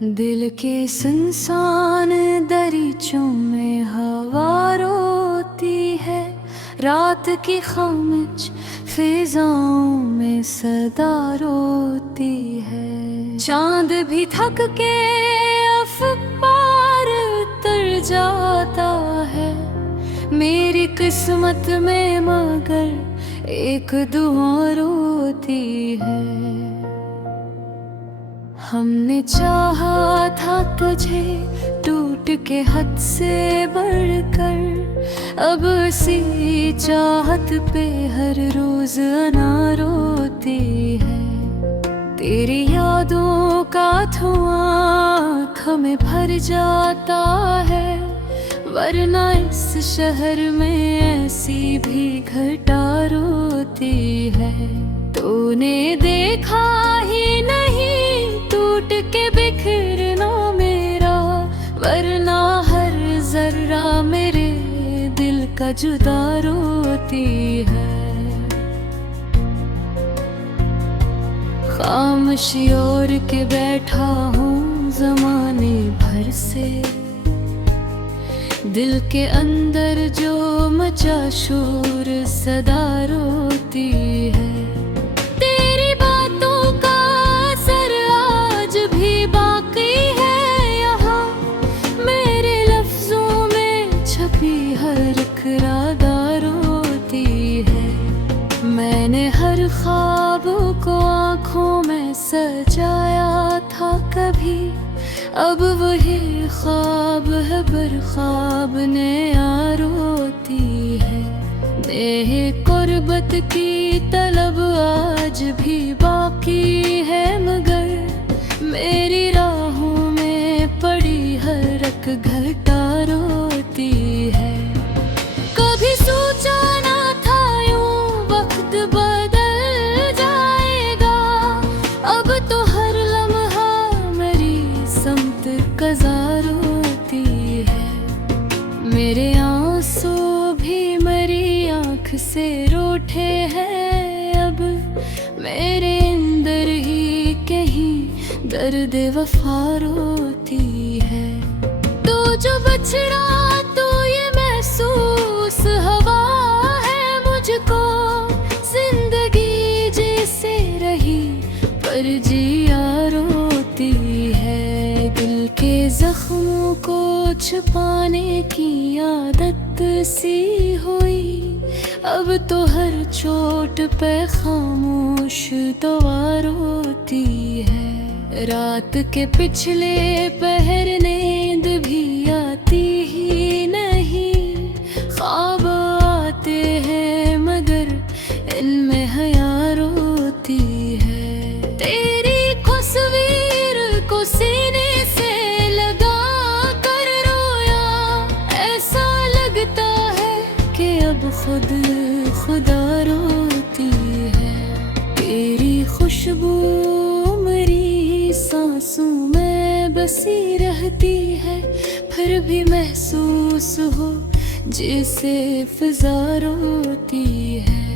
दिल के सुनसान दरीचों में हवा रोती है, रात की खामोश फिजाओं में सदा रोती है। चांद भी थक के अफबार उतर जाता है, मेरी किस्मत में मगर एक दुआ रोती है। हमने चाहा था तुझे टूट के हद से बढ़कर, अब इसी चाहत पे हर रोज अनार रोती है। तेरी यादों का धुआं आँखों में भर जाता है, वरना इस शहर में ऐसी भी घटा रोती है। तूने देखा ही नहीं टूट के बिखरना मेरा, वरना हर जर्रा मेरे दिल का जुदा रोती है। खामोशी ओढ़ के बैठा हूँ जमाने भर से, दिल के अंदर जो मचा शोर सदा रोती है। तेरी बातों का असर आज भी बाकी है यहाँ, मेरे लफ्जों में छपी हर एक रादा रोती है। मैंने हर ख्वाब को आँखों में सजाया था कभी, अब वही ख्वाब है पर ख्वाब ने आ रोती है। नेह कुर्बत की तलब आज भी बाकी है, मगर मेरी राहों में पड़ी हर एक घटा रोती है। कभी सोचा ना था यूं वक्त बदल जाएगा, अब तो हर लम्हा मेरी समत कज़ा रोती है। मेरे आंसू भी मेरी आँख से रूठे हैं, अब मेरे अंदर ही कहीं दर्द वफा रोती है। तो जो बछड़ा तो ये महसूस हवा है मुझको, जिंदगी जैसे रही पर जिया रोती है। दिल के जख्मों को छुपाने की आदत सी हुई, अब तो हर चोट पे खामोश दुआ रोती है। रात के पिछले पहर नींद भी आती ही नहीं, ख्वाब आते हैं मगर इनमें हया रोती है। तेरी तस्वीर को सीने से लगा कर रोया, ऐसा लगता है कि अब खुद खुदा रोती है। तेरी खुशबू मेरी सांसों में बसी रहती है, फिर भी महसूस हो जैसे फिजा रोती है।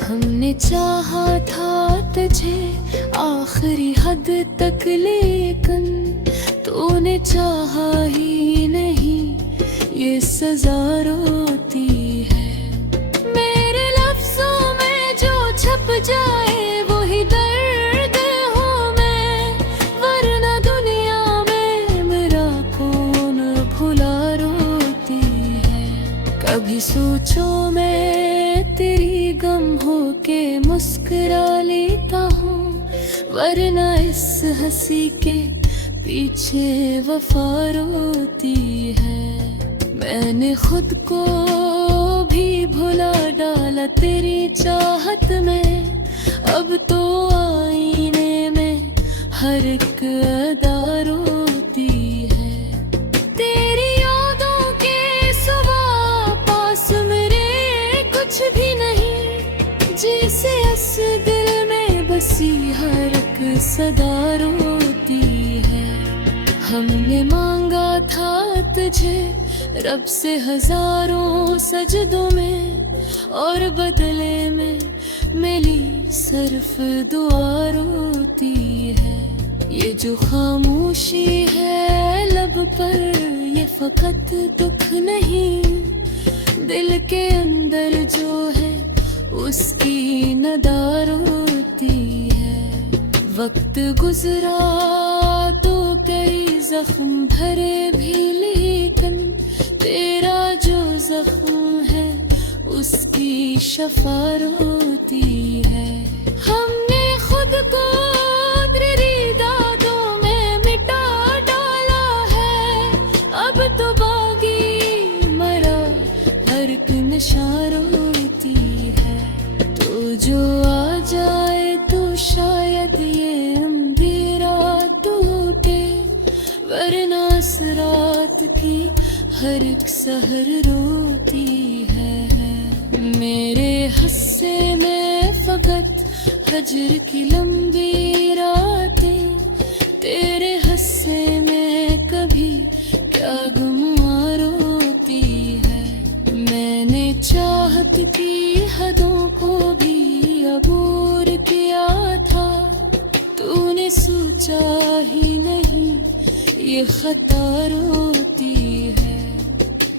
हमने चाहा था तुझे आखिरी हद तक, लेकिन तूने चाहा ही नहीं, ये सजा रोती है। मेरे लफ्जों में जो छप जाए वही दर्द हूँ मैं, वरना दुनिया में मेरा कौन भुला रोती है। कभी सोचो मैं तेरी गम हो के मुस्कुरा लेता हूँ, वरना इस हंसी के पीछे वफा रोती है। मैंने खुद को भी भुला डाला तेरी चाहत में, अब तो आईने में हर एक अदा रोती है। तेरी यादों के सिवा पास मेरे कुछ भी नहीं, जैसे इस दिल में बसी हर एक सदा रोती है। हमने मांगा था तुझे रब से हजारों सजदों में, और बदले में मिली सिर्फ दुआ रोती है। ये जो खामोशी है लब पर, ये फकत दुख नहीं, दिल के अंदर जो है उसकी नदारोती है। वक्त गुजरा तो कई जख्म भरे भी, लेकिन तेरा जो जख्म है उसकी शफा रोती है। हमने खुद को तेरी दादों में मिटा डाला है, अब तो बागी मरा हर एक नशा रोती है। तो जो आ जाए तो शायद ये अंधेरा टूटे, वरना इस रात की हर एक सहर रोती है। मेरे हस्से में फकत हजर की लंबी रातें, तेरे हस्से में कभी क्या गुमा रोती है। मैंने चाहत की हदों को भी अबूर किया था, तूने सोचा ही नहीं ये खता रोती है।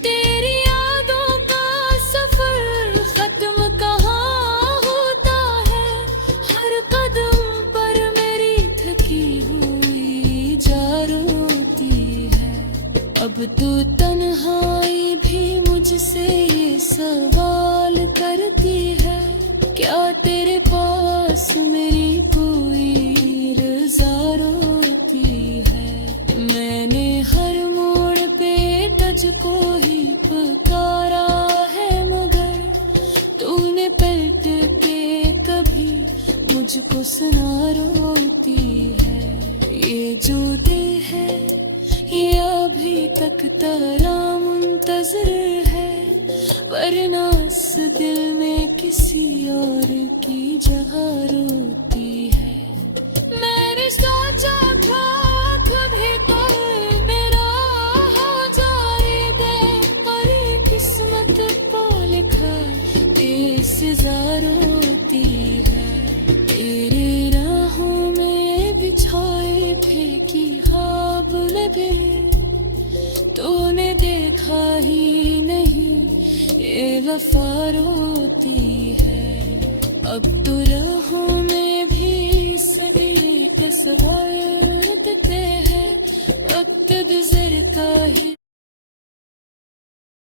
तेरी यादों का सफर खत्म कहाँ होता है, हर कदम पर मेरी थकी हुई जा रोती है। अब तो तन्हाई भी मुझसे ये सवाल करती है, क्या तेरे पास मेरी कोई रज़ा रोती है। मैंने हर मोड़ पे तुझको ही पुकारा है, मगर तूने पलट के कभी मुझको सुना रोती है। ये जो दिल है ये अभी तक तेरा मुंतज़िर है, वरना इस दिल में किसी और की जगह रोती है। मैंने सोचा था कभी तो मेरा हो जाएगा, पर किस्मत को लिखा ये सज़ा रोती है। तेरे राहों में बिछाए फेंकी ख्वाब लगे, तूने देखा ही नहीं ये वफा रोती है। अब तो राहों में भी सगे तस्वर दिखते हैं, वक्त गुजरता है।